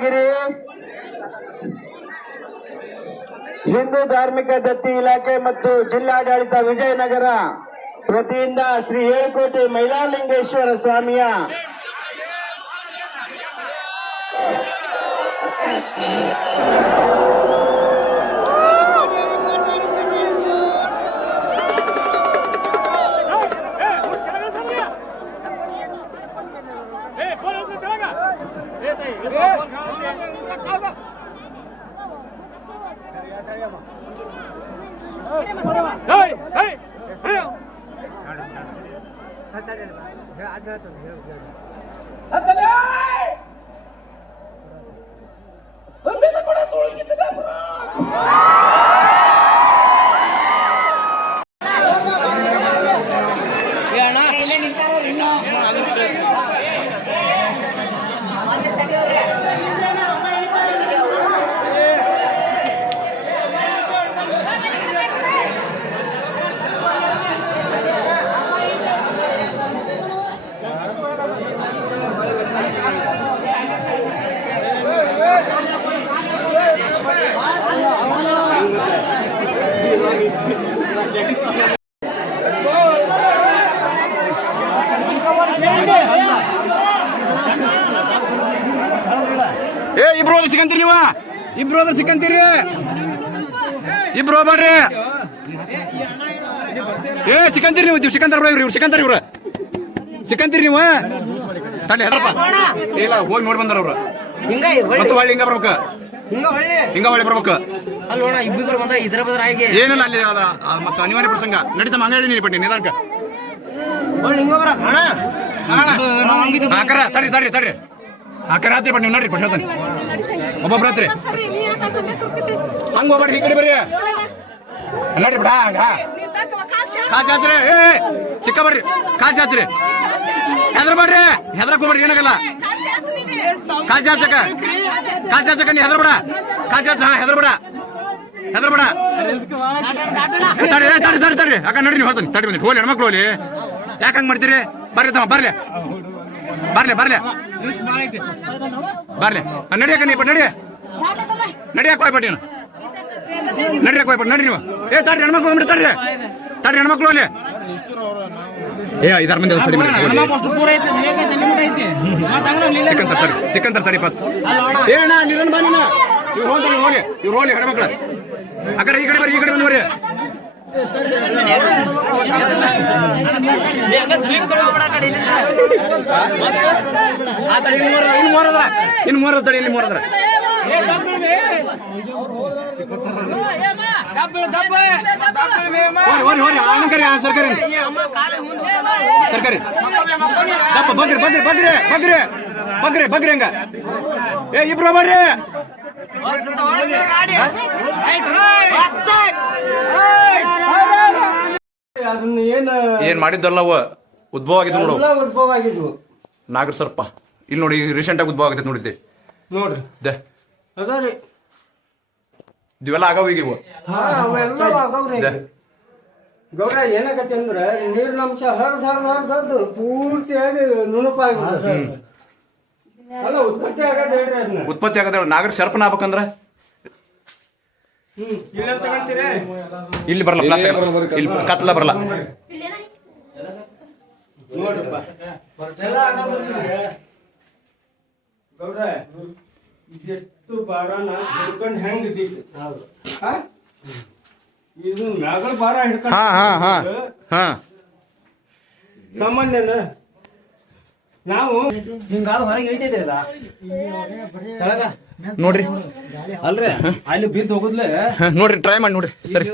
ಚನ್ನಗಿರಿ ಹಿಂದೂ ಧಾರ್ಮಿಕ ದತ್ತಿ ಇಲಾಖೆ ಮತ್ತು ಜಿಲ್ಲಾಡಳಿತ ವಿಜಯನಗರ ವತಿಯಿಂದ ಶ್ರೀ ಏಳುಕೋಟೆ ಮೈಲಾಲಿಂಗೇಶ್ವರ ಸ್ವಾಮಿಯ ಇಬ್ರು ಸಿಕ್ಕಂತೀರಿ ನೀವ ಇಬ್ರು ಸಿಕ್ಕಂತೀರಿ ಇಬ್ರು ಹೋಗ್ಬೇಡ್ರಿ ಸಿಕ್ಕಂತೀರಿ ನೀವು ಸಿಕ್ಕಂತಾರ ಇವ್ರು ಸಿಕ್ಕಂತಾರ ಇವ್ರ ಸಿಕ್ಕಂತೀರಿ ನೀವು ತಲೆ ಹೆದರಪ್ಪ ಇಲ್ಲ ಹೋಗಿ ನೋಡಿ ಬಂದಾರ ಅವ್ರು ಮತ್ತೆ ಹೊಳ್ಳಿ ಹಿಂಗ ಬರ್ಬೇಕ ಹಿಂಗ ಹೊಳ್ಳಿ ಬರ್ಬೇಕು ಏನಿಲ್ಲ ಅಲ್ಲಿ ಮತ್ತೆ ಅನಿವಾರ್ಯ ಪ್ರಸಂಗ ನಡೀತಮ್ಮ ಹಂಗ ಹೇಳಿ ಪಟ್ಟಿ ನಿಧಾನಕ ಹಾಕರ ತಡ್ರಿ ತಡ್ರಿ ತಡ್ರಿ ಹಾಕರ ಹತ್ರಿ ಬಟ್ ನೀವು ನಡ್ರಿ ಪಟ್ ಹೇಳ್ತಾನೆ ಒಬ್ಬೊಬ್ರ ಹತ್ರಿ ಹಂಗ ಹೋಗ್ಬಾರ್ರಿ ಈ ಕಡೆ ಬರ್ರಿ ನಡ್ರಿ ಬಿಡ ಹಂಗ ಕಾಚ್ ಹಚ್ರಿ ಸಿಕ್ಕ ಬರ್ರಿ ಕಾಚ್ ಹಚ್ರಿ ಹೆದ್ರ ಬರ್ರಿ ಹೆದ್ರಕ್ ಹೋಗ್ಬಾರ್ರಿ ಏನಾಗಲ್ಲ ಕಾಚ್ ಹಚ್ಚಕ ನೀ ಹೆದ್ರ ಬಿಡ ಕಾಚ್ ಹಚ್ಚ ಹೆದ್ರ ಬಿಡ ಹೆದ್ರ ಬಿಡ ತಡ್ರಿ ತಡ್ರಿ ತಡ್ರಿ ಯಾಕ ನಡ್ರಿ ನೀವು ಹೇಳ್ತಾನೆ ತಡಿ ಬಂದಿ ಹೋಲಿ ಹೆಣ್ಮಕ್ಳು ಹೋಲಿ ಯಾಕೆ ಹಂಗ್ ಮಾಡ್ತೀರಿ ಬರ್ರಿ ತಮ್ಮ ಬರ್ಲಿ ಬರ್ಲಿ ಬರ್ಲಿ ಬರ್ಲಿ ನಡಿಯಾಕ ನೀ ನಡಿ ನಡಿಯಾಕ ಹೋಗ್ಬಿಟ್ಟು ನೀನು ನಡಿಯಾಕ ಹೋಗ್ಬಿಟ್ಟು ನಡ್ರಿ ನೀವು ತಡ್ರಿ ಹೆಣ್ಮಕ್ಳು ಹೋಗ್ಬಿಟ್ಟು ತಡ್ರಿ ತಡ್ರಿ ಹೆಣ್ಮಕ್ಳು ಅಲ್ಲಿ ಐದಾರು ಮಂದಿ ಸಿಕ್ಕಂತಾರ ತಡಿ ಪತ್ ಏನ ನೀನು ಬಾ ನೀನು ಇವ್ರು ಹೋಗ್ತಾರೆ ಹೋಗಿ ಇವ್ರು ಹೋಗಿ ಹೆಣ್ಮಕ್ಳು ಅಕ್ಕರ ಈ ಕಡೆ ಬರ್ರಿ ಈ ಕಡೆ ಬಂದು ಬರ್ರಿ ಇನ್ನು ಮೂರದ ತಡಿ ಇಲ್ಲಿ ಮೂರದ್ರ ಸರ್ಕಾರಿ ಸರ್ಕಾರಿ ಬಗ್ರಿ ಬಗ್ರಿ ಬಗ್ರಿ ಬಗ್ರಿ ಬಗ್ರಿ ಬಗ್ರಿ ಹಂಗ ಇಬ್ರು ಬರ್ರಿ ಏನ್ ಮಾಡಿದ್ದಲ್ಲ ಉದ್ಭವ ಆಗಿದ್ದು ನೋಡು ಉದ್ಭವ ಆಗಿದ್ವು ನಾಗರ ಸರ್ಪ ಇಲ್ಲಿ ನೋಡಿ ರೀಸೆಂಟ್ ಆಗಿ ಉದ್ಭವ ಆಗತ್ತೆ ನೋಡಿದ್ದೆ ನೋಡ್ರಿ ಅದಾರಿ ಇವೆಲ್ಲ ಆಗವ ಈಗ ಗೌಡ ಏನಾಗತ್ತೆ ಅಂದ್ರೆ ನೀರಿನ ಅಂಶ ಹರಿದು ಹರಿದು ಹರಿದು ಹರಿದು ಪೂರ್ತಿಯಾಗಿ ನುಣುಪಾಗಿ ಅಲ್ಲ ಉತ್ಪತ್ತಿ ಆಗತ್ತೆ ಹೇಳ್ರಿ ಅದನ್ನ ಉತ್ಪತ್ತಿ ಆಗತ್ತೆ ನಾಗರ ಸರ್ಪನ ಆಗ್ಬೇಕಂದ್ರ ಇಲ್ಲಿ ಬರಲ್ಲ ಇಲ್ಲಿ ಕತ್ಲ ಬರಲ್ಲ ನೋಡ್ರಪ್ಪ ಗೌಡ್ರ ಇದೆಷ್ಟು ಬಾರನ ಹಿಡ್ಕೊಂಡು ಹೆಂಗ್ ಇದ್ದಿತ್ತು ಇದು ಮ್ಯಾಗಳ ಬಾರ ಹಿಡ್ಕೊಂಡು ಸಾಮಾನ್ಯನ ನಾವು ಹಿಂಗಾದ ಹೊರಗೆ ಇಳಿತಿದ್ದೇವಲ್ಲ ನೋಡ್ರಿ ಅಲ್ರಿ ಅಲ್ಲಿ ಬಿದ್ದು ಹೋಗುದ್ಲೆ ನೋಡ್ರಿ ಟ್ರೈ ಮಾಡಿ ನೋಡ್ರಿ ಸರಿ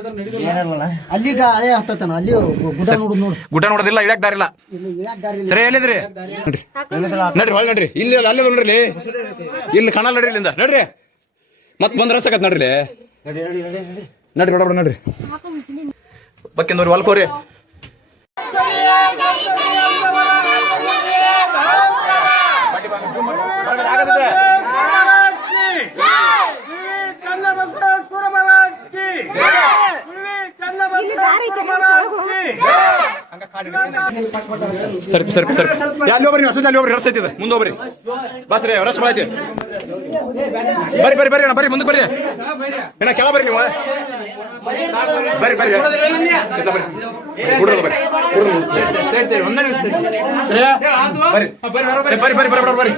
ಅಲ್ಲಿ ಗಾಳಿ ಆಗ್ತಾನ ಅಲ್ಲಿ ಗುಡ್ಡ ನೋಡುದು ನೋಡು ಗುಡ್ಡ ನೋಡೋದಿಲ್ಲ ಇಳಕ್ ದಾರಿಲ್ಲ ಸರಿ ಎಲ್ಲಿದ್ರಿ ನಡ್ರಿ ಹೊಳ್ ನಡ್ರಿ ಇಲ್ಲಿ ಅಲ್ಲೇ ನೋಡ್ರಿ ಇಲ್ಲಿ ಕಾಣಲ್ಲ ನಡ್ರಿ ಇಲ್ಲಿಂದ ನಡ್ರಿ ಮತ್ ಬಂದ್ ರಸಕತ್ ನಡ್ರಿ ನಡ್ರಿ ಬಡ ಬಡ ನಡ್ರಿ ಬಕ್ಕಿಂದವ್ರಿ ಹೊಲ್ಕೋರಿ ಸರಿ ಸರಿ ಸರಿ ಅಲ್ಲಿ ಹೋಗ್ರಿ ಹೊಸದ ಅಲ್ಲಿ ಹೋಗ್ರಿ ರಸ ಐತಿದೆ ಮುಂದೆ ಹೋಗ್ರಿ ಬಸ್ ರೀ ರಸ ಬಳೈತಿ ಬರ್ರಿ ಬರ್ರಿ ಬರ್ರಿ ಅಣ್ಣ ಬರ್ರಿ ಮುಂದಕ್ಕೆ ಬರ್ರಿ ಅಣ್ಣ ಕೆಳ ಬರ್ರಿ ನೀವು ಬರ್ರಿ ಬರ್ರಿ ಎತ್ಲ ಬರ್ರಿ ಕುಡ್ದು ಬರ್ರಿ ಒಂದೇ ನಿಮಿಷ ಬರ್ರಿ ಬರ್ರಿ ಬರ್ರಿ ಬರ್ರಿ ಬರ್ರಿ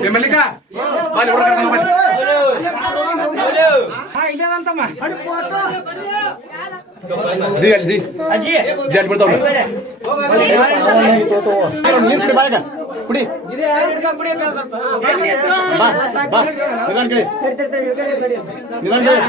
ಏ ಮಲ್ಲಿಕಾ ಬನ್ನಿ ಹುಡುಗ ಬನ್ನಿ ದಿ ಅಲ್ಲಿ ದಿ ಜಲ್ ಬಿಡ್ತಾವ ನೀರು ಕುಡಿ ಬಾಳಗ ಕುಡಿ ಬಾ ಬಾ ನಿಧಾನ ಕೇಳಿ ನಿಧಾನ ಕೇಳಿ